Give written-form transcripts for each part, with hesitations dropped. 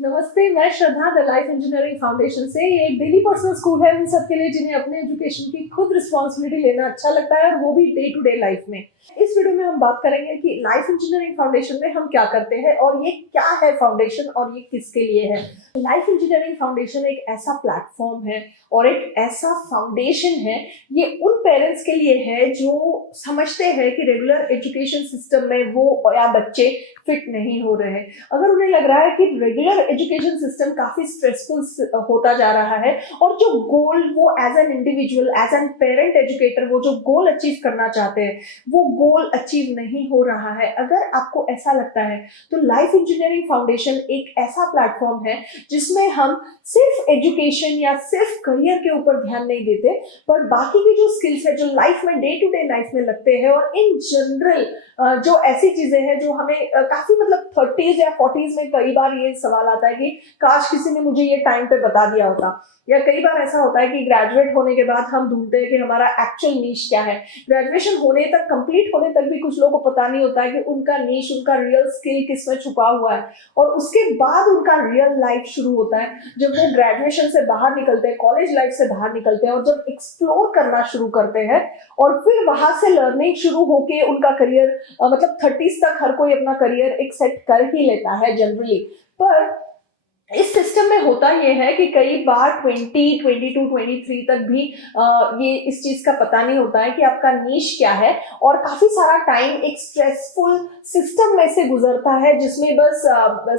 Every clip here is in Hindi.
नमस्ते, मैं श्रद्धा द लाइफ इंजीनियरिंग फाउंडेशन से। ये एक डेली पर्सनल स्कूल है उन सबके लिए जिन्हें अपने एजुकेशन की खुद रिस्पॉन्सिबिलिटी लेना अच्छा लगता है, और वो भी डे टू डे लाइफ में। इस वीडियो में हम बात करेंगे कि लाइफ इंजीनियरिंग फाउंडेशन में हम क्या करते हैं और ये क्या है फाउंडेशन और ये किसके लिए है। लाइफ इंजीनियरिंग फाउंडेशन एक ऐसा प्लेटफॉर्म है और एक ऐसा फाउंडेशन है, ये उन पेरेंट्स के लिए है जो समझते हैं कि रेगुलर एजुकेशन सिस्टम में वो या बच्चे फिट नहीं हो रहे हैं। अगर उन्हें लग रहा है कि रेगुलर एजुकेशन सिस्टम काफी स्ट्रेसफुल होता जा रहा है और जो गोल वो as an individual, as an parent educator, वो जो गोल अचीव करना चाहते हैं वो गोल अचीव नहीं हो रहा है, अगर आपको ऐसा लगता है तो लाइफ इंजीनियरिंग फाउंडेशन एक ऐसा प्लेटफॉर्म है जिसमें हम सिर्फ एजुकेशन या सिर्फ करियर के ऊपर ध्यान नहीं देते, पर बाकी की जो स्किल्स है जो लाइफ में डे टू डे लाइफ में लगते हैं और इन जनरल जो ऐसी चीजें हैं जो हमें काफी मतलब 30s या 40s में कई बार ये सवाल आता है कि काश किसी ने मुझे ये टाइम पे बता दिया होता, या कई बार ऐसा होता है कि ग्रेजुएट होने के बाद हम ढूंढते हैं कि हमारा एक्चुअल नीश क्या है। ग्रेजुएशन होने तक, कंप्लीट होने तक भी कुछ लोगों को पता नहीं होता है कि उनका नीश, उनका रियल स्किल किस में छुपा हुआ है, और उसके बाद उनका रियल लाइफ शुरू होता है जब वो ग्रेजुएशन से बाहर निकलते हैं, कॉलेज लाइफ से बाहर निकलते हैं और जब एक्सप्लोर करना शुरू करते हैं और फिर वहां से लर्निंग शुरू होके उनका करियर मतलब 30s तक हर कोई अपना करियर एक सेट कर ही लेता है जनरली। पर इस सिस्टम में होता ये है कि कई बार 20, 22, 23 तक भी ये इस चीज का पता नहीं होता है कि आपका नीश क्या है, और काफी सारा टाइम एक स्ट्रेसफुल सिस्टम में से गुजरता है जिसमें बस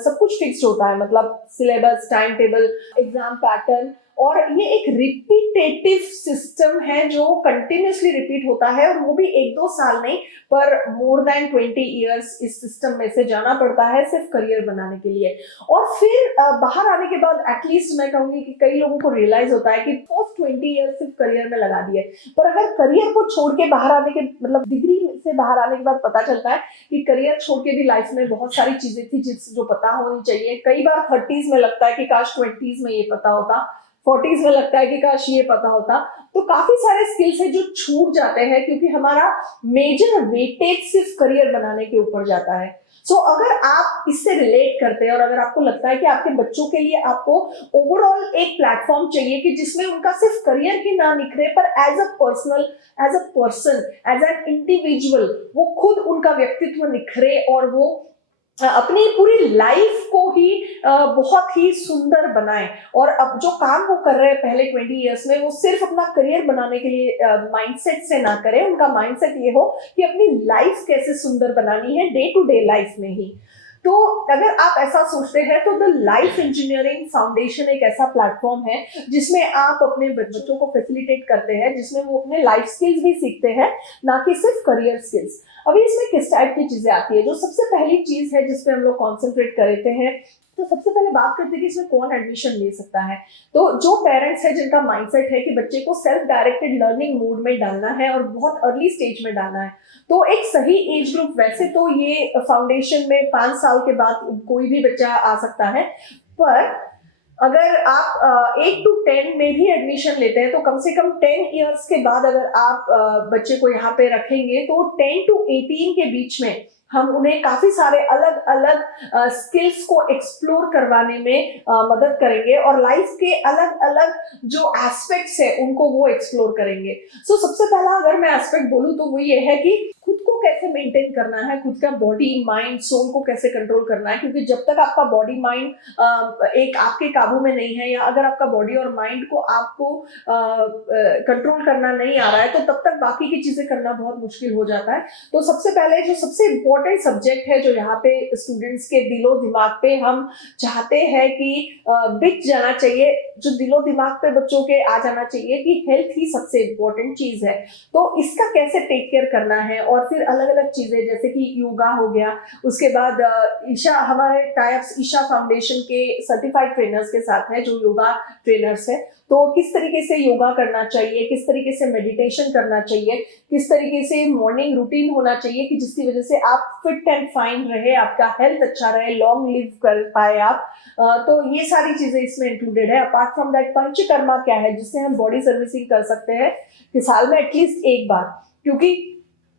सब कुछ फिक्स्ड होता है, मतलब syllabus, time table, exam pattern, और ये एक रिपीटेटिव सिस्टम है जो कंटिन्यूसली रिपीट होता है, और वो भी 1-2 साल नहीं पर मोर देन 20 इयर्स इस सिस्टम में से जाना पड़ता है सिर्फ करियर बनाने के लिए। और फिर बाहर आने के बाद एटलीस्ट मैं कहूंगी कि कई लोगों को रियलाइज होता है कि फर्स्ट 20 इयर्स सिर्फ करियर में लगा दिए, पर अगर करियर को छोड़ के बाहर आने के मतलब डिग्री से बाहर आने के बाद पता चलता है कि करियर छोड़ के भी लाइफ में बहुत सारी चीजें थी जो पता होनी चाहिए। कई बार 30s में लगता है कि काश 20s में ये पता होता, 40s में लगता है कि काश ये पता होता। तो काफी सारे स्किल्स हैं जो छूट जाते हैं क्योंकि हमारा मेजर वेटेज सिर्फ करियर बनाने के ऊपर जाता है। सो अगर आप इससे रिलेट करते हैं और अगर आपको लगता है कि आपके बच्चों के लिए आपको ओवरऑल एक प्लेटफॉर्म चाहिए कि जिसमें उनका सिर्फ करियर ही ना निखरे, पर as a personal, as a person, as an individual वो खुद उनका व्यक्तित्व निखरे और वो अपनी पूरी लाइफ को ही बहुत ही सुंदर बनाए, और अब जो काम वो कर रहे हैं पहले 20 इयर्स में वो सिर्फ अपना करियर बनाने के लिए माइंडसेट से ना करें। उनका माइंडसेट ये हो कि अपनी लाइफ कैसे सुंदर बनानी है डे टू डे लाइफ में ही। तो अगर आप ऐसा सोचते हैं तो द लाइफ इंजीनियरिंग फाउंडेशन एक ऐसा प्लेटफॉर्म है जिसमें आप अपने बच्चों को फैसिलिटेट करते हैं, जिसमें वो अपने लाइफ स्किल्स भी सीखते हैं, ना कि सिर्फ करियर स्किल्स। अभी इसमें किस टाइप की चीजें आती है? जो सबसे पहली चीज है जिसपे हम लोग कॉन्सेंट्रेट करते हैं, तो सबसे पहले बात करते हैं कि इसमें कौन एडमिशन ले सकता है। तो जो पेरेंट्स है जिनका माइंडसेट है कि बच्चे को सेल्फ डायरेक्टेड लर्निंग मोड में डालना है और बहुत अर्ली स्टेज में डालना है, तो एक सही एज ग्रुप, वैसे तो ये फाउंडेशन में 5 साल के बाद कोई भी बच्चा आ सकता है, पर अगर आप 8 to 10 में भी एडमिशन लेते हैं तो कम से कम 10 इयर्स के बाद अगर आप बच्चे को यहाँ पे रखेंगे तो 10 to 18 के बीच में हम उन्हें काफी सारे अलग अलग स्किल्स को एक्सप्लोर करवाने में मदद करेंगे और लाइफ के अलग अलग जो एस्पेक्ट्स है उनको वो एक्सप्लोर करेंगे। सो सबसे पहला अगर मैं एस्पेक्ट बोलूँ तो वो ये है कि खुद को कैसे मेंटेन करना है, खुद का बॉडी, माइंड, सोल को कैसे कंट्रोल करना है, क्योंकि जब तक आपका बॉडी माइंड एक आपके काबू में नहीं है, या अगर आपका बॉडी और माइंड को आपको कंट्रोल करना नहीं आ रहा है, तो तब तक बाकी की चीजें करना बहुत मुश्किल हो जाता है। तो सबसे पहले जो सबसे इम्पोर्टेंट सब्जेक्ट है जो यहाँ पे स्टूडेंट्स के दिलो दिमाग पे हम चाहते हैं कि बिक जाना चाहिए, जो दिलो दिमाग पे बच्चों के आ जाना चाहिए कि हेल्थ ही सबसे इम्पोर्टेंट चीज है, तो इसका कैसे टेक केयर करना है। और फिर अलग अलग चीजें जैसे कि योगा हो गया, उसके बाद ईशा, हमारे टाइप्स ईशा फाउंडेशन के सर्टिफाइड ट्रेनर्स के साथ है जो योगा ट्रेनर्स है, तो किस तरीके से योगा करना चाहिए, किस तरीके से मेडिटेशन करना चाहिए, किस तरीके से मॉर्निंग रूटीन होना चाहिए कि जिसकी वजह से आप फिट एंड फाइन रहे, आपका हेल्थ अच्छा रहे, लॉन्ग लिव कर पाए आप। तो ये सारी चीजें इसमें इंक्लूडेड है। अपार्ट फ्रॉम दैट पंचकर्मा क्या है, जिससे हम बॉडी सर्विसिंग कर सकते हैं कि साल में एटलीस्ट एक बार, क्योंकि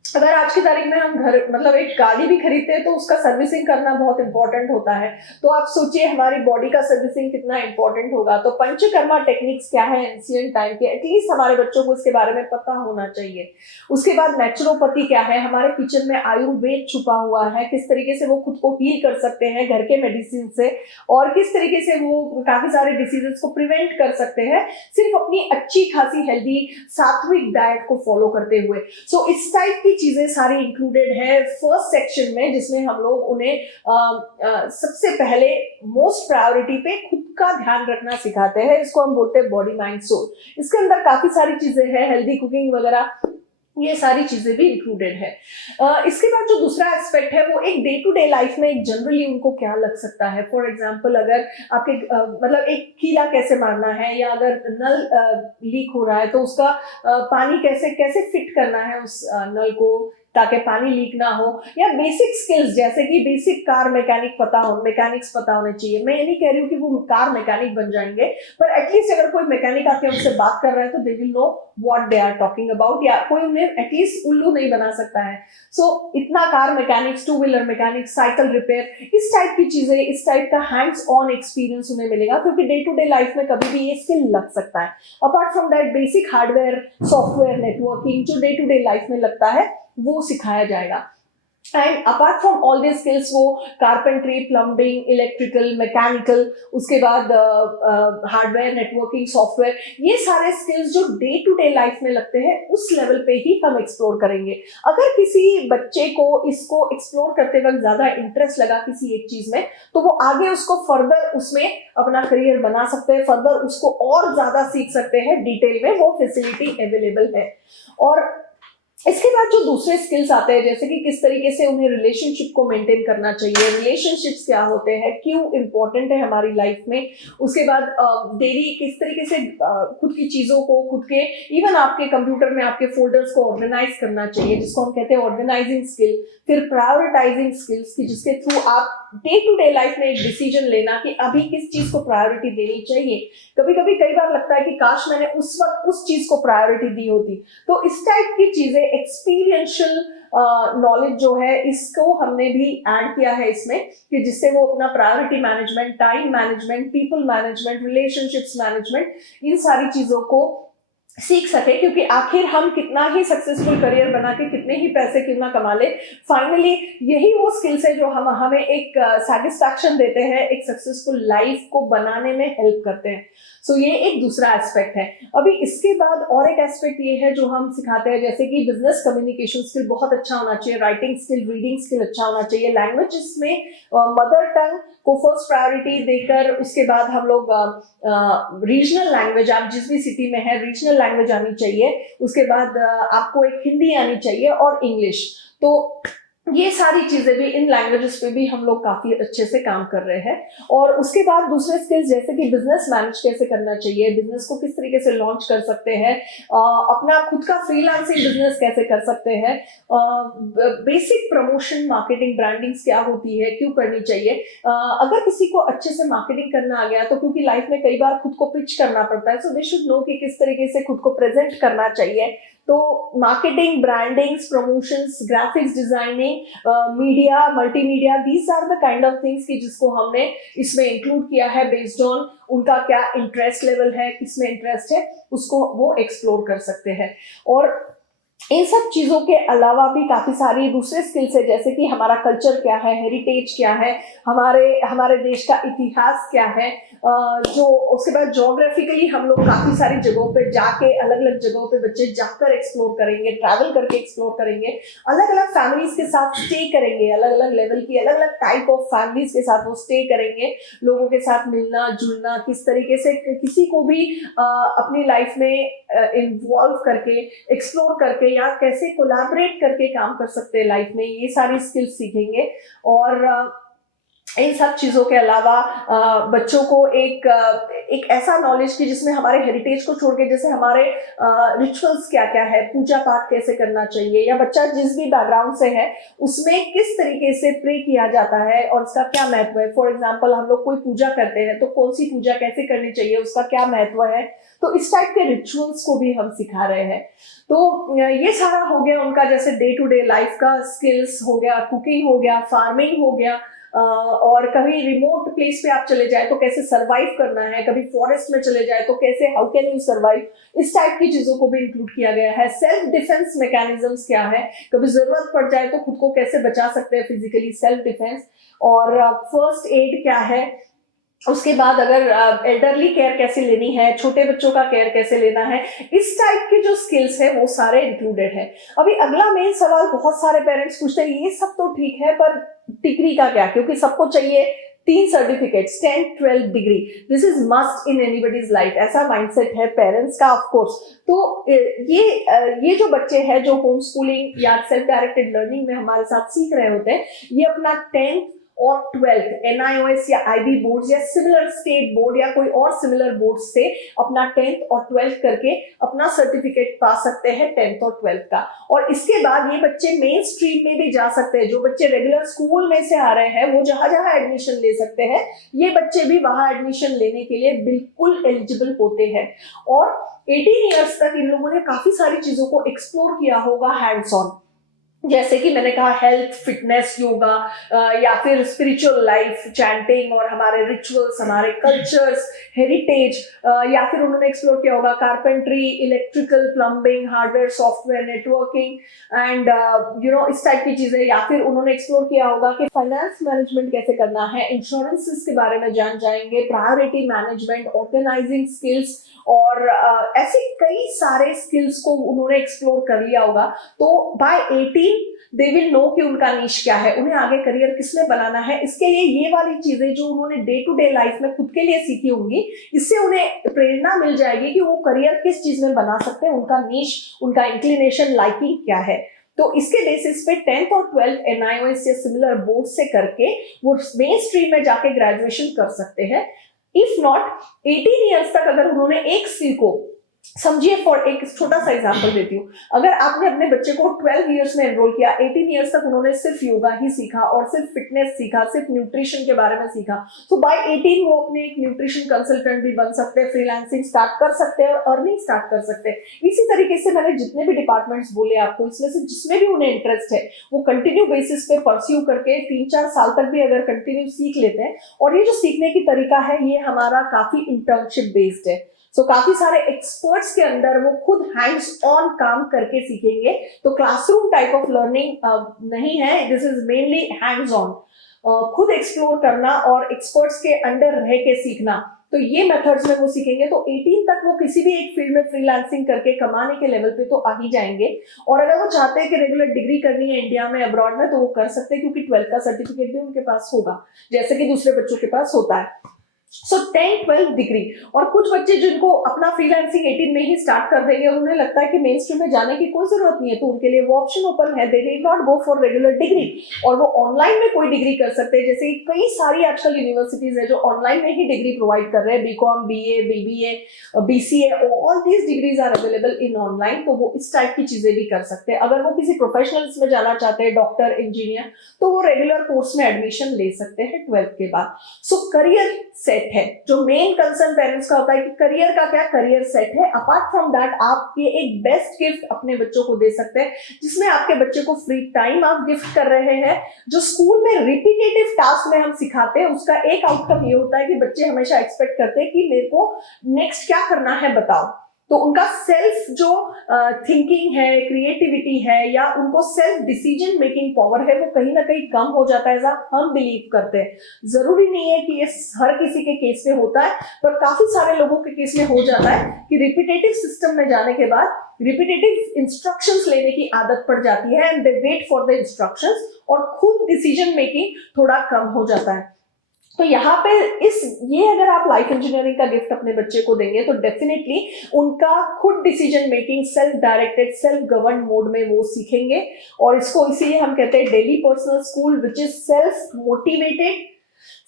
अगर आज की तारीख में हम घर मतलब एक गाड़ी भी खरीदते हैं तो उसका सर्विसिंग करना बहुत इंपॉर्टेंट होता है। तो आप सोचिए हमारी बॉडी का सर्विसिंग कितना इंपॉर्टेंट होगा। तो पंचकर्मा टेक्निक्स क्या है एंशिएंट टाइम के, एटलीस्ट हमारे बच्चों को इसके बारे में पता होना चाहिए। उसके बाद नेचुरोपैथी क्या है, हमारे किचन में आयुर्वेद छुपा हुआ है, किस तरीके से वो खुद को हील कर सकते हैं घर के मेडिसिन से, और किस तरीके से वो काफी सारे डिसीजेस को प्रिवेंट कर सकते हैं सिर्फ अपनी अच्छी खासी हेल्दी सात्विक डाइट को फॉलो करते हुए। सो इस टाइप की चीजें सारी इंक्लूडेड है फर्स्ट सेक्शन में, जिसमें हम लोग उन्हें सबसे पहले मोस्ट प्रायोरिटी पे खुद का ध्यान रखना सिखाते हैं। इसको हम बोलते हैं बॉडी माइंड सोल। इसके अंदर काफी सारी चीजें हैं, हेल्दी कुकिंग वगैरह, ये सारी चीजें भी इंक्लूडेड है। इसके बाद जो दूसरा एस्पेक्ट है वो एक डे टू डे लाइफ में एक जनरली उनको क्या लग सकता है। फॉर एग्जांपल अगर आपके मतलब एक कीला कैसे मारना है, या अगर नल लीक हो रहा है तो उसका पानी कैसे कैसे फिट करना है उस नल को ताकि पानी लीक ना हो, या बेसिक स्किल्स जैसे कि बेसिक कार मैकेनिक्स पता होने चाहिए। मैं ये नहीं कह रही हूँ कि वो कार मैकेनिक बन जाएंगे, पर एटलीस्ट अगर कोई मैकेनिक आके उनसे बात कर रहा है तो they will know what they are talking about, या कोई उन्हें एटलीस्ट उल्लू नहीं बना सकता है। सो इतना car mechanics, two wheeler mechanics, cycle repair, इस टाइप की चीजें, इस टाइप का हैंड्स ऑन एक्सपीरियंस उन्हें मिलेगा, क्योंकि डे टू डे लाइफ में कभी भी ये स्किल लग सकता है। Apart from that basic hardware, software, networking जो डे टू डे लाइफ में लगता है वो सिखाया जाएगा। And apart from all this skills वो कारपेंट्री, प्लम्बिंग, इलेक्ट्रिकल, मैकेनिकल, उसके बाद हार्डवेयर, नेटवर्किंग, सॉफ्टवेयर, ये सारे स्किल्स जो डे टू डे लाइफ में लगते हैं उस लेवल पे ही हम एक्सप्लोर करेंगे। अगर किसी बच्चे को इसको एक्सप्लोर करते वक्त ज्यादा इंटरेस्ट लगा किसी एक चीज में, तो वो आगे उसको फर्दर उसमें अपना करियर बना सकते हैं, फर्दर उसको और ज्यादा सीख सकते हैं डिटेल में, वो फैसिलिटी अवेलेबल है। और इसके बाद जो दूसरे स्किल्स आते हैं, जैसे कि किस तरीके से उन्हें रिलेशनशिप को मेंटेन करना चाहिए, रिलेशनशिप्स क्या होते हैं, क्यों इंपॉर्टेंट है हमारी लाइफ में। उसके बाद डेली किस तरीके से खुद की चीजों को, खुद के इवन आपके कंप्यूटर में आपके फोल्डर्स को ऑर्गेनाइज करना चाहिए, जिसको हम कहते हैं ऑर्गेनाइजिंग स्किल। फिर प्रायोरिटाइजिंग स्किल्स की जिसके थ्रू आप डे टू डे लाइफ में एक डिसीजन लेना कि अभी किस चीज को प्रायोरिटी देनी चाहिए। कभी कभी कई बार लगता है कि काश मैंने उस वक्त उस चीज को प्रायोरिटी दी होती। तो इस टाइप की चीजें, एक्सपीरियंशियल नॉलेज जो है, इसको हमने भी ऐड किया है इसमें, कि जिससे वो अपना priority management, time management, people management, relationships management, इन सारी चीजों को सीख सके। क्योंकि आखिर हम कितना ही सक्सेसफुल करियर बना के कितने ही पैसे क्यों ना कमा ले, फाइनली यही वो स्किल्स है जो हमें एक सेटिस्फैक्शन देते हैं, एक सक्सेसफुल लाइफ को बनाने में हेल्प करते हैं। सो ये एक दूसरा एस्पेक्ट है। अभी इसके बाद और एक एस्पेक्ट ये है जो हम सिखाते हैं, जैसे कि बिजनेस कम्युनिकेशन स्किल बहुत अच्छा होना चाहिए, राइटिंग स्किल, रीडिंग स्किल अच्छा होना चाहिए, लैंग्वेजेस में मदर टंग को फर्स्ट प्रायोरिटी देकर, उसके बाद हम लोग रीजनल लैंग्वेज, आप जिस भी सिटी में है रीजनल लैंग्वेज आनी चाहिए, उसके बाद आपको एक हिंदी आनी चाहिए और इंग्लिश। तो ये सारी चीजें भी, इन लैंग्वेजेस पे भी हम लोग काफी अच्छे से काम कर रहे हैं। और उसके बाद दूसरे स्किल्स जैसे कि बिजनेस मैनेज कैसे करना चाहिए, बिजनेस को किस तरीके से लॉन्च कर सकते हैं, अपना खुद का फ्रीलांसिंग बिजनेस कैसे कर सकते हैं, बेसिक प्रमोशन, मार्केटिंग, ब्रांडिंग्स क्या होती है, क्यों करनी चाहिए। अगर किसी को अच्छे से मार्केटिंग करना आ गया तो, क्योंकि लाइफ में कई बार खुद को पिच करना पड़ता है, सो दे शुड नो कि किस तरीके से खुद को प्रेजेंट करना चाहिए। तो marketing, brandings, promotions, graphics designing, media, multimedia, these are the kind of things कि जिसको हमने इसमें इंक्लूड किया है बेस्ड ऑन उनका क्या इंटरेस्ट लेवल है, किसमें इंटरेस्ट है, उसको वो एक्सप्लोर कर सकते हैं। और इन सब चीजों के अलावा भी काफी सारी दूसरे स्किल्स है, जैसे कि हमारा कल्चर क्या है, हेरिटेज क्या है, हमारे देश का इतिहास क्या है, जो उसके बाद ज्योग्राफिकली हम लोग काफी सारी जगहों पे जाके, अलग अलग जगहों पे बच्चे जाकर एक्सप्लोर करेंगे, ट्रैवल करके एक्सप्लोर करेंगे, अलग अलग फैमिलीज के साथ स्टे करेंगे, अलग अलग लेवल की, अलग अलग टाइप ऑफ फैमिलीज के साथ वो स्टे करेंगे, लोगों के साथ मिलना जुलना, किस तरीके से किसी को भी अपनी लाइफ में इन्वॉल्व करके, एक्सप्लोर करके, या कैसे कोलैबोरेट करके काम कर सकते हैं लाइफ में, ये सारी स्किल्स सीखेंगे। और इन सब चीजों के अलावा बच्चों को एक ऐसा नॉलेज की जिसमें हमारे हेरिटेज को छोड़ के, जैसे हमारे रिचुअल्स क्या क्या है, पूजा पाठ कैसे करना चाहिए, या बच्चा जिस भी बैकग्राउंड से है उसमें किस तरीके से प्रे किया जाता है और उसका क्या महत्व है। फॉर एग्जाम्पल हम लोग कोई पूजा करते हैं तो कौन सी पूजा कैसे करनी चाहिए, उसका क्या महत्व है, तो इस टाइप के रिचुअल्स को भी हम सिखा रहे हैं। तो ये सारा हो गया उनका जैसे डे टू डे लाइफ का स्किल्स हो गया, कुकिंग हो गया, फार्मिंग हो गया, और कभी रिमोट प्लेस पे आप चले जाए तो कैसे सरवाइव करना है, कभी फॉरेस्ट में चले जाए तो कैसे, हाउ कैन यू सरवाइव, इस टाइप की चीजों को भी इंक्लूड किया गया है। सेल्फ डिफेंस मैकेनिज्म्स क्या है, कभी जरूरत पड़ जाए तो खुद को कैसे बचा सकते हैं फिजिकली, सेल्फ डिफेंस, और फर्स्ट एड क्या है, उसके बाद अगर एल्डरली केयर कैसे लेनी है, छोटे बच्चों का केयर कैसे लेना है, इस टाइप के जो स्किल्स है वो सारे इंक्लूडेड है। अभी अगला मेन सवाल बहुत सारे पेरेंट्स पूछते हैं, ये सब तो ठीक है पर डिग्री का क्या, क्योंकि सबको चाहिए 3 certificates, 10, 12 degree, this is must in anybody's life, ऐसा माइंडसेट है पेरेंट्स का ऑफ कोर्स। तो ये जो बच्चे हैं जो होम स्कूलिंग या सेल्फ डायरेक्टेड लर्निंग में हमारे साथ सीख रहे होते हैं, ये अपना 10th और 12th NIOS या IB बोर्ड या सिमिलर स्टेट बोर्ड या कोई और सिमिलर बोर्ड से अपना 10th और 12th करके अपना सर्टिफिकेट पा सकते हैं 10th और 12th का। और इसके बाद ये बच्चे मेन स्ट्रीम में भी जा सकते हैं, जो बच्चे रेगुलर स्कूल में से आ रहे हैं वो जहां जहां एडमिशन ले सकते हैं, ये बच्चे भी वहां एडमिशन लेने के लिए बिल्कुल एलिजिबल होते हैं। और 18 ईयर्स तक इन लोगों ने काफी सारी चीजों को एक्सप्लोर किया होगा हैंड्स ऑन, जैसे कि मैंने कहा हेल्थ, फिटनेस, योगा, या फिर स्पिरिचुअल लाइफ, चैंटिंग, और हमारे रिचुअल्स, हमारे कल्चर्स, हेरिटेज, या फिर उन्होंने एक्सप्लोर किया होगा carpentry, electrical, plumbing, hardware, software, networking and इस टाइप की चीजें, या फिर उन्होंने एक्सप्लोर किया होगा कि फाइनेंस मैनेजमेंट कैसे करना है, इंश्योरेंसेस के बारे में जान जाएंगे, प्रायोरिटी मैनेजमेंट, ऑर्गेनाइजिंग स्किल्स, और ऐसे कई सारे स्किल्स को उन्होंने एक्सप्लोर कर लिया होगा। तो बाय 18 दे विल नो कि उनका नीश क्या है, उन्हें आगे करियर किसमें बनाना है। इसके लिए ये वाली चीजें जो उन्होंने डे टू डे लाइफ में खुद के लिए सीखी होंगी, इससे उन्हें प्रेरणा मिल जाएगी कि वो करियर किस चीज में बना सकते हैं, उनका नीश, उनका इंक्लिनेशन, लाइकिंग क्या है। तो इसके बेसिस पे 10th और 12th NIOS या सिमिलर बोर्ड से करके वो मेन स्ट्रीम में जाके ग्रेजुएशन कर सकते हैं। इफ नॉट 18 ईयर्स तक अगर उन्होंने एक स्किल को, समझिए, फॉर एक छोटा सा एग्जांपल देती हूँ, अगर आपने अपने बच्चे को 12 इयर्स में एनरोल किया, 18 इयर्स तक उन्होंने सिर्फ योगा ही सीखा और सिर्फ फिटनेस सीखा, सिर्फ न्यूट्रिशन के बारे में सीखा, तो बाय 18 वो अपने एक न्यूट्रिशन कंसल्टेंट भी बन सकते हैं, फ्रीलांसिंग स्टार्ट कर सकते हैं और अर्निंग स्टार्ट कर सकते हैं। इसी तरीके से मैंने जितने भी डिपार्टमेंट्स बोले आपको, इसमें से जिसमें भी उन्हें इंटरेस्ट है वो कंटिन्यू बेसिस पे परस्यू करके 3-4 साल तक भी अगर कंटिन्यू सीख लेते हैं। और ये जो सीखने की तरीका है ये हमारा काफी इंटर्नशिप बेस्ड है। सो काफी सारे एक्सपर्ट्स के अंदर वो खुद हैंड्स ऑन काम करके सीखेंगे। तो क्लासरूम टाइप ऑफ लर्निंग नहीं है, this is mainly hands on, खुद एक्सप्लोर करना और एक्सपर्ट्स के अंडर रह के सीखना। तो ये मेथड्स में वो सीखेंगे। तो 18 तक वो किसी भी एक फील्ड में फ्रीलांसिंग करके कमाने के लेवल पे तो आ ही जाएंगे। और अगर वो चाहते हैं कि रेगुलर डिग्री करनी है इंडिया में, अब्रॉड में, तो वो कर सकते हैं, क्योंकि 12th का सर्टिफिकेट भी उनके पास होगा जैसे कि दूसरे बच्चों के पास होता है। सो 10-12 डिग्री। और कुछ बच्चे जिनको अपना फ्रीलांसिंग 18 में ही स्टार्ट कर देंगे, उन्हें लगता है कि मेन स्ट्रीम में जाने की कोई जरूरत नहीं है, तो उनके लिए वो ऑप्शन ओपन है, they need not go for regular degree, और वो ऑनलाइन में कोई डिग्री कर सकते हैं। जैसे कई सारी आजकल यूनिवर्सिटीज है जो ऑनलाइन में ही डिग्री प्रोवाइड कर रहे हैं, BCom, BA, BBA, BCA, all these degrees are available in online. तो वो इस टाइप की चीजें भी कर सकते हैं। अगर वो किसी प्रोफेशनल्स में जाना चाहते हैं, डॉक्टर, इंजीनियर, तो वो रेगुलर कोर्स में एडमिशन ले सकते हैं 12th के बाद। सो करियर सेट है, जो मेन कंसर्न पेरेंट्स का होता है कि करियर का क्या, करियर सेट है। अपार्ट फ्रॉम दैट आप ये एक बेस्ट गिफ्ट अपने बच्चों को दे सकते हैं, जिसमें आपके बच्चे को फ्री टाइम आप गिफ्ट कर रहे हैं। जो स्कूल में रिपीटेटिव टास्क में हम सिखाते हैं, उसका एक आउटकम ये होता है कि बच्चे हमेशा एक्सपेक्ट करते हैं कि मेरे को नेक्स्ट क्या करना है बताओ। तो उनका सेल्फ जो थिंकिंग है, क्रिएटिविटी है, या उनको सेल्फ डिसीजन मेकिंग पावर है, वो कहीं ना कहीं कम हो जाता है, ऐसा हम बिलीव करते हैं। जरूरी नहीं है कि ये हर किसी के केस में होता है, पर काफी सारे लोगों के केस में हो जाता है कि रिपीटेटिव सिस्टम में जाने के बाद रिपीटेटिव इंस्ट्रक्शंस लेने की आदत पड़ जाती है, and they wait for the instructions, और खुद डिसीजन मेकिंग थोड़ा कम हो जाता है। तो यहाँ पे ये अगर आप लाइफ इंजीनियरिंग का गिफ्ट अपने बच्चे को देंगे, तो डेफिनेटली उनका खुद decision making, self directed, self govern mode में वो सीखेंगे। और इसको इसीलिए हम कहते हैं daily personal school, which is self motivated,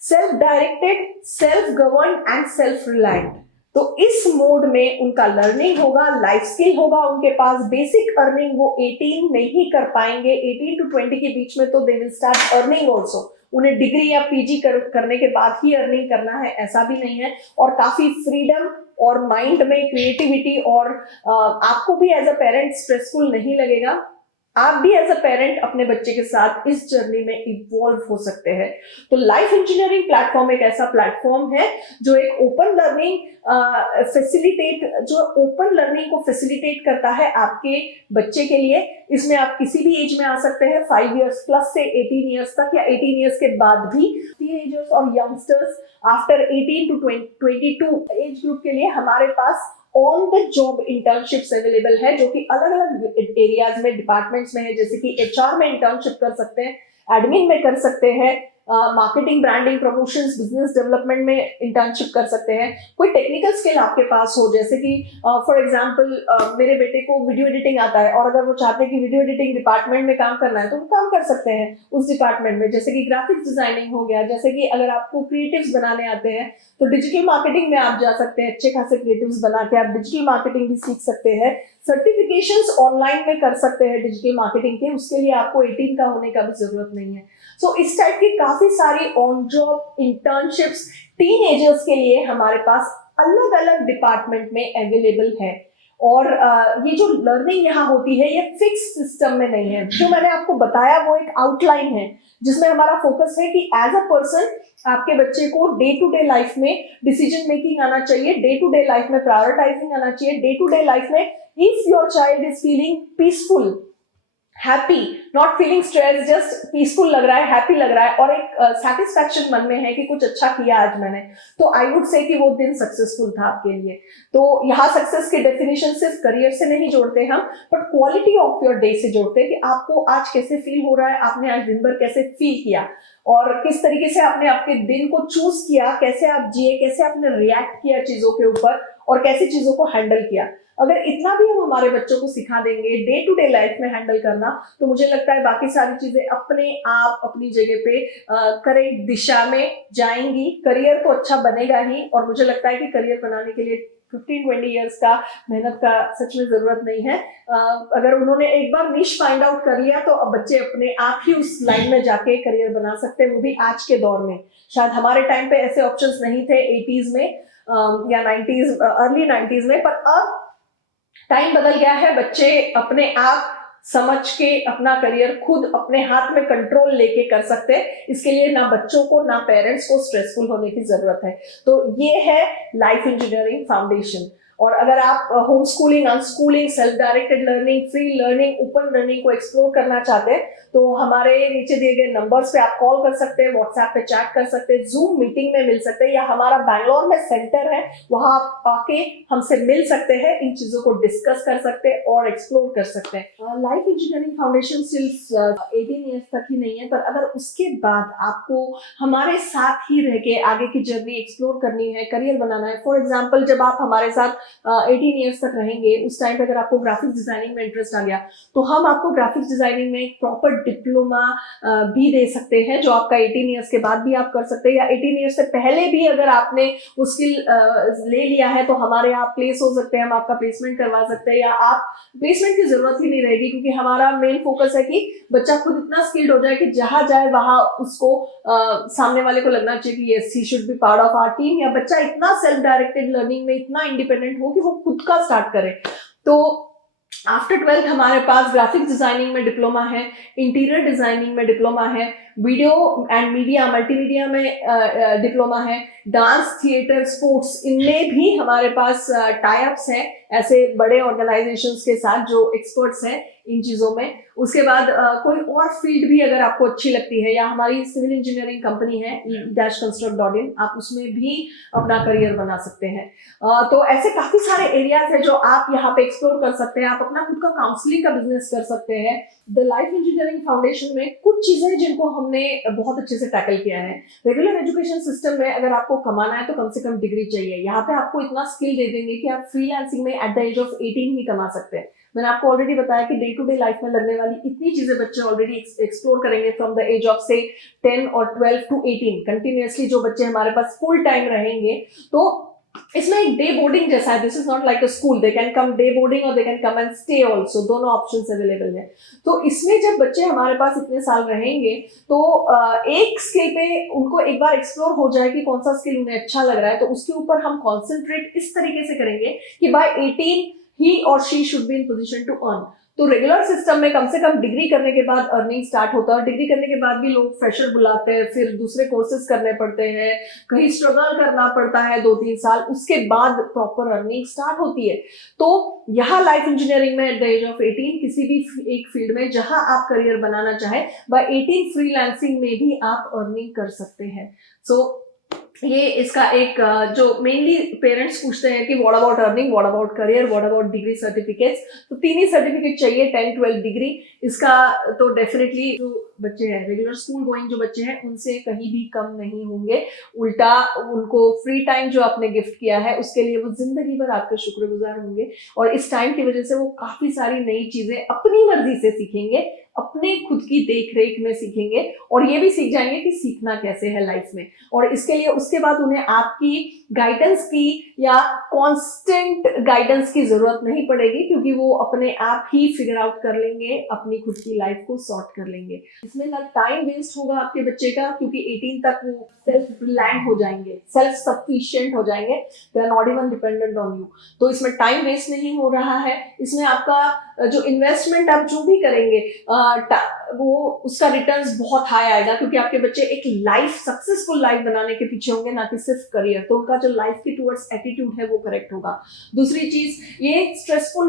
self directed, self govern and self reliant. तो इस मोड में उनका लर्निंग होगा, लाइफ स्किल होगा उनके पास, बेसिक अर्निंग वो 18 में ही कर पाएंगे, 18 to 20 के बीच में तो they will start earning also. उन्हें डिग्री या पीजी करने के बाद ही अर्निंग करना है ऐसा भी नहीं है, और काफी फ्रीडम और माइंड में क्रिएटिविटी, और आपको भी एज अ पेरेंट स्ट्रेसफुल नहीं लगेगा। आप भी एज अ पेरेंट अपने बच्चे के साथ इस जर्नी में इवॉल्व हो सकते हैं। तो लाइफ इंजीनियरिंग प्लेटफॉर्म एक ऐसा प्लेटफॉर्म है जो एक ओपन लर्निंग को फैसिलिटेट करता है आपके बच्चे के लिए। इसमें आप किसी भी एज में आ सकते हैं, 5 इयर्स प्लस से 18 इयर्स तक, या 18 इयर्स के बाद भी। टीनेजर्स और youngsters after 18 to 22 age group के लिए हमारे pass on the job internships available है, जो कि अलग अलग एरियाज में, डिपार्टमेंट्स में है। जैसे कि एचआर में इंटर्नशिप कर सकते हैं, एडमिन में कर सकते हैं, marketing, branding, promotions, business development में इंटर्नशिप कर सकते हैं। कोई टेक्निकल स्किल आपके पास हो, जैसे कि फॉर एग्जांपल मेरे बेटे को वीडियो एडिटिंग आता है और अगर वो चाहते हैं कि वीडियो एडिटिंग डिपार्टमेंट में काम करना है तो वो काम कर सकते हैं उस डिपार्टमेंट में। जैसे कि ग्राफिक्स डिजाइनिंग हो गया, जैसे कि अगर आपको क्रिएटिव्स बनाने आते हैं तो डिजिटल मार्केटिंग में आप जा सकते हैं, अच्छे खासे क्रिएटिव्स बना के आप डिजिटल मार्केटिंग भी सीख सकते हैं। सर्टिफिकेशंस ऑनलाइन में कर सकते हैं डिजिटल मार्केटिंग के, उसके लिए आपको 18 का होने का भी जरूरत नहीं है। सो इस टाइप की काफी सारी ऑन जॉब इंटर्नशिप्स टीनेजर्स के लिए हमारे पास अलग अलग डिपार्टमेंट में अवेलेबल है। और ये जो लर्निंग यहाँ होती है ये फिक्स सिस्टम में नहीं है। जो मैंने आपको बताया वो एक आउटलाइन है जिसमें हमारा फोकस है कि एज अ पर्सन आपके बच्चे को डे टू डे लाइफ में डिसीजन मेकिंग आना चाहिए, डे टू डे लाइफ में प्रायोरिटाइजिंग आना चाहिए, डे टू डे लाइफ में if your child is feeling peaceful, happy, not feeling stress, just peaceful लग रहा है, हैप्पी लग रहा है और एक सेटिस्फैक्शन मन में है कि कुछ अच्छा किया आज मैंने, तो आई वुड से कि वो दिन सक्सेसफुल था आपके लिए। तो यहाँ सक्सेस की डेफिनेशन सिर्फ करियर से नहीं जोड़ते हम, but quality of your day से जोड़ते हैं कि आपको आज कैसे फील हो रहा है, आपने आज दिन भर कैसे फील किया और किस तरीके से आपने आपके दिन को चूज किया, कैसे आप जिए, कैसे आपने रिएक्ट किया चीजों के ऊपर और कैसी चीजों को हैंडल किया। अगर इतना भी हम हमारे बच्चों को सिखा देंगे डे टू डे लाइफ में हैंडल करना, तो मुझे लगता है बाकी सारी चीजें अपने आप अपनी जगह पे करेक्ट दिशा में जाएंगी। करियर तो अच्छा बनेगा ही, और मुझे लगता है कि करियर बनाने के लिए 15-20 इयर्स का मेहनत का सच में जरूरत नहीं है। अगर उन्होंने एक बार निश फाइंड आउट कर लिया तो अब बच्चे अपने आप ही उस लाइन में जाके करियर बना सकते हैं, वो भी आज के दौर में। शायद हमारे टाइम पे ऐसे ऑप्शंस नहीं थे 80s में या 90s, अर्ली 90s में, पर अब टाइम बदल गया है। बच्चे अपने आप समझ के अपना करियर खुद अपने हाथ में कंट्रोल लेके कर सकते हैं। इसके लिए ना बच्चों को ना पेरेंट्स को स्ट्रेसफुल होने की जरूरत है। तो ये है लाइफ इंजीनियरिंग फाउंडेशन। और अगर आप home schooling, unschooling, self directed learning, free learning, open learning को एक्सप्लोर करना चाहते हैं तो हमारे नीचे दिए गए नंबर्स पे आप कॉल कर सकते हैं, व्हाट्सएप पे चैट कर सकते हैं, जूम मीटिंग में मिल सकते हैं, या हमारा बैंगलोर में सेंटर है वहां आप आके हमसे मिल सकते हैं, इन चीजों को डिस्कस कर सकते हैं और एक्सप्लोर कर सकते हैं। लाइफ इंजीनियरिंग फाउंडेशन सिर्फ 18 ईयर्स तक ही नहीं है, पर अगर उसके बाद आपको हमारे साथ ही रह के आगे की जर्नी एक्सप्लोर करनी है, करियर बनाना है, फॉर एग्जाम्पल जब आप हमारे साथ 18 इयर्स तक रहेंगे, उस टाइम पे अगर आपको ग्राफिक्स डिजाइनिंग में इंटरेस्ट आ गया तो हम आपको ग्राफिक्स डिजाइनिंग में प्रॉपर डिप्लोमा भी दे सकते हैं, जो आपका 18 इयर्स के बाद भी आप कर सकते हैं, या 18 इयर्स से पहले भी अगर आपने वो स्किल ले लिया है तो हमारे यहाँ प्लेस हो सकते हैं, हम आपका प्लेसमेंट करवा सकते हैं, या आप प्लेसमेंट की जरूरत ही नहीं रहेगी, क्योंकि हमारा मेन फोकस है कि बच्चा खुद इतना स्किल्ड हो जाए कि जहां जाए वहां उसको सामने वाले को लगना चाहिए कि yes he should be part of our team, या बच्चा इतना सेल्फ डायरेक्टेड लर्निंग में इतना इंडिपेंडेंट हो कि वो खुद का स्टार्ट करे। तो आफ्टर 12th हमारे पास ग्राफिक्स डिजाइनिंग में डिप्लोमा है, इंटीरियर डिजाइनिंग में डिप्लोमा है, वीडियो एंड मीडिया मल्टीमीडिया में डिप्लोमा है, डांस, थिएटर, स्पोर्ट्स, इनमें भी हमारे पास टाई अप्स हैं ऐसे बड़े ऑर्गेनाइजेशंस के साथ जो एक्सपर्ट्स हैं इन चीजों में। उसके बाद कोई और फील्ड भी अगर आपको अच्छी लगती है, या हमारी सिविल इंजीनियरिंग कंपनी है e-construct.in, आप उसमें भी अपना करियर बना सकते हैं। तो ऐसे काफी सारे एरियाज है जो आप यहाँ पे एक्सप्लोर कर सकते हैं। आप अपना खुद का काउंसलिंग का बिजनेस कर सकते हैं। द लाइफ इंजीनियरिंग फाउंडेशन में कुछ चीजें जिनको हमने बहुत अच्छे से टैकल किया है। रेगुलर एजुकेशन सिस्टम में अगर आपको कमाना है तो कम से कम डिग्री चाहिए। यहाँ पे आपको इतना स्किल दे देंगे कि आप फ्रीलांसिंग में एट द एज ऑफ 18 ही कमा सकते हैं। मैंने आपको ऑलरेडी बताया कि डे टू डे लाइफ में लगने वाली इतनी चीजें बच्चे ऑलरेडी एक्सप्लोर करेंगे फ्रॉम द एज ऑफ से 10 और 12 टू 18 कंटिन्यूअसली जो बच्चे हमारे पास फुल टाइम रहेंगे। तो इसमें एक डे बोर्डिंग जैसा है, this is not like a school, they can come day boarding और they can come and stay also, दोनों ऑप्शंस अवेलेबल है। तो इसमें जब बच्चे हमारे पास इतने साल रहेंगे तो एक स्किल पे उनको एक बार एक्सप्लोर हो जाए कि कौन सा स्किल उन्हें अच्छा लग रहा है, तो उसके ऊपर हम कॉन्सेंट्रेट इस तरीके से करेंगे कि बाय 18 ही और she should be in position to earn. तो रेगुलर सिस्टम में कम से कम डिग्री करने के बाद अर्निंग स्टार्ट होता है, और डिग्री करने के बाद भी लोग फ्रेशर बुलाते हैं, फिर दूसरे कोर्सेज करने पड़ते हैं, कहीं स्ट्रगल करना पड़ता है 2-3 साल, उसके बाद प्रॉपर अर्निंग स्टार्ट होती है। तो यहाँ लाइफ इंजीनियरिंग में एट द एज ऑफ 18 किसी भी एक फील्ड में जहां आप करियर बनाना चाहे, बाय 18 फ्रीलांसिंग में भी आप अर्निंग कर सकते हैं। सो ये इसका एक जो मेनली पेरेंट्स पूछते हैं कि what about earning, what about career, what about degree certificates, तो 3 ही सर्टिफिकेट चाहिए, 10, 12 डिग्री। इसका तो डेफिनेटली जो बच्चे हैं रेगुलर स्कूल गोइंग जो बच्चे हैं उनसे कहीं भी कम नहीं होंगे, उल्टा उनको फ्री टाइम जो आपने गिफ्ट किया है उसके लिए वो जिंदगी भर आपके शुक्रगुजार होंगे, और इस टाइम की वजह से वो काफी सारी नई चीजें अपनी मर्जी से सीखेंगे, अपने खुद की देख रेख में सीखेंगे, और ये भी सीख जाएंगे कि सीखना कैसे है लाइफ में। और इसके लिए उसके बाद उन्हें आपकी गाइडेंस की या कांस्टेंट गाइडेंस की जरूरत नहीं पड़ेगी, क्योंकि वो अपने आप ही फिगर आउट कर लेंगे, अपनी खुद की लाइफ को सॉर्ट कर लेंगे। इसमें ना टाइम वेस्ट होगा आपके बच्चे का, क्योंकि 18 तक वो सेल्फ रिलायंट हो जाएंगे, सेल्फ सफिशिएंट हो जाएंगे, they are not even dependent on you. तो इसमें टाइम वेस्ट नहीं हो रहा है, इसमें आपका जो इन्वेस्टमेंट आप जो भी करेंगे वो उसका रिटर्न्स बहुत हाई आएगा, क्योंकि आपके बच्चे एक लाइफ सक्सेसफुल लाइफ बनाने के पीछे होंगे, ना कि सिर्फ करियर। तो उनका जो लाइफ की टुवर्ड्स एटीट्यूड है वो करेक्ट होगा। दूसरी चीज, ये स्ट्रेसफुल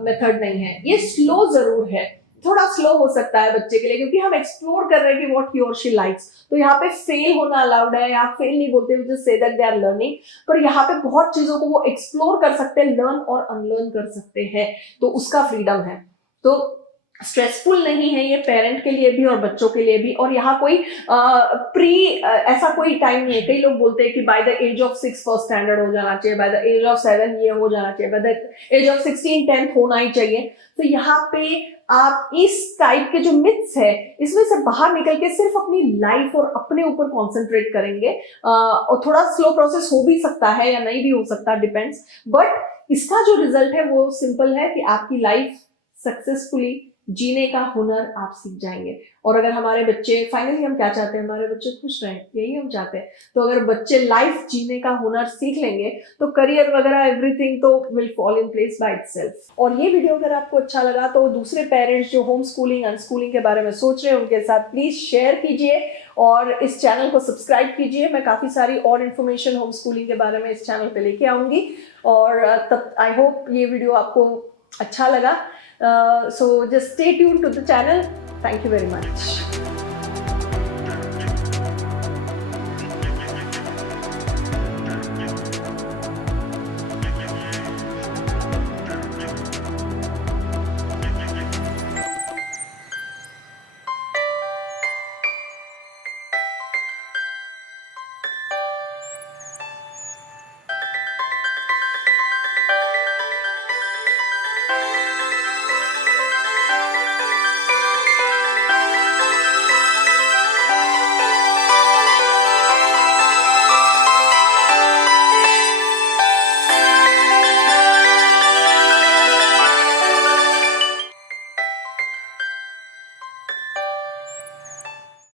मेथड नहीं है, ये स्लो जरूर है, थोड़ा स्लो हो सकता है बच्चे के लिए, क्योंकि हम एक्सप्लोर कर रहे हैं कि व्हाट ही और शी लाइक्स। तो यहाँ पे फेल होना अलाउड है, यहाँ फेल नहीं बोलते, we just say that they are learning, पर यहाँ पे बहुत चीजों को वो एक्सप्लोर कर सकते हैं, लर्न और अनलर्न कर सकते हैं, तो उसका फ्रीडम है। तो स्ट्रेसफुल नहीं है ये पेरेंट के लिए भी और बच्चों के लिए भी। और यहाँ कोई ऐसा कोई टाइम नहीं है, कई लोग बोलते हैं कि by the age of 6 first standard हो जाना चाहिए, बाय द एज ऑफ 7 ये हो जाना चाहिए, bye the age of 16 10th होना ही चाहिए। तो यहाँ पे आप इस टाइप के जो मिथ्स है इसमें से बाहर निकल के सिर्फ अपनी लाइफ और अपने ऊपर कॉन्सेंट्रेट करेंगे, और थोड़ा स्लो प्रोसेस हो भी सकता है या नहीं भी हो सकता, डिपेंड्स, बट इसका जो रिजल्ट है वो सिंपल है कि आपकी लाइफ सक्सेसफुली जीने का हुनर आप सीख जाएंगे। और अगर हमारे बच्चे, फाइनली हम क्या चाहते हैं, हमारे बच्चे खुश रहें, यही हम चाहते हैं। तो अगर बच्चे लाइफ जीने का हुनर सीख लेंगे तो करियर वगैरह एवरीथिंग तो will fall in place by itself. और ये वीडियो अगर आपको अच्छा लगा तो दूसरे पेरेंट्स जो होम स्कूलिंग अनस्कूलिंग के बारे में सोच रहे हैं उनके साथ प्लीज शेयर कीजिए, और इस चैनल को सब्सक्राइब कीजिए। मैं काफी सारी और इन्फॉर्मेशन होम स्कूलिंग के बारे में इस चैनल पे लेके आऊंगी, और तब आई होप ये वीडियो आपको अच्छा लगा। So just stay tuned to the channel. Thank you very much.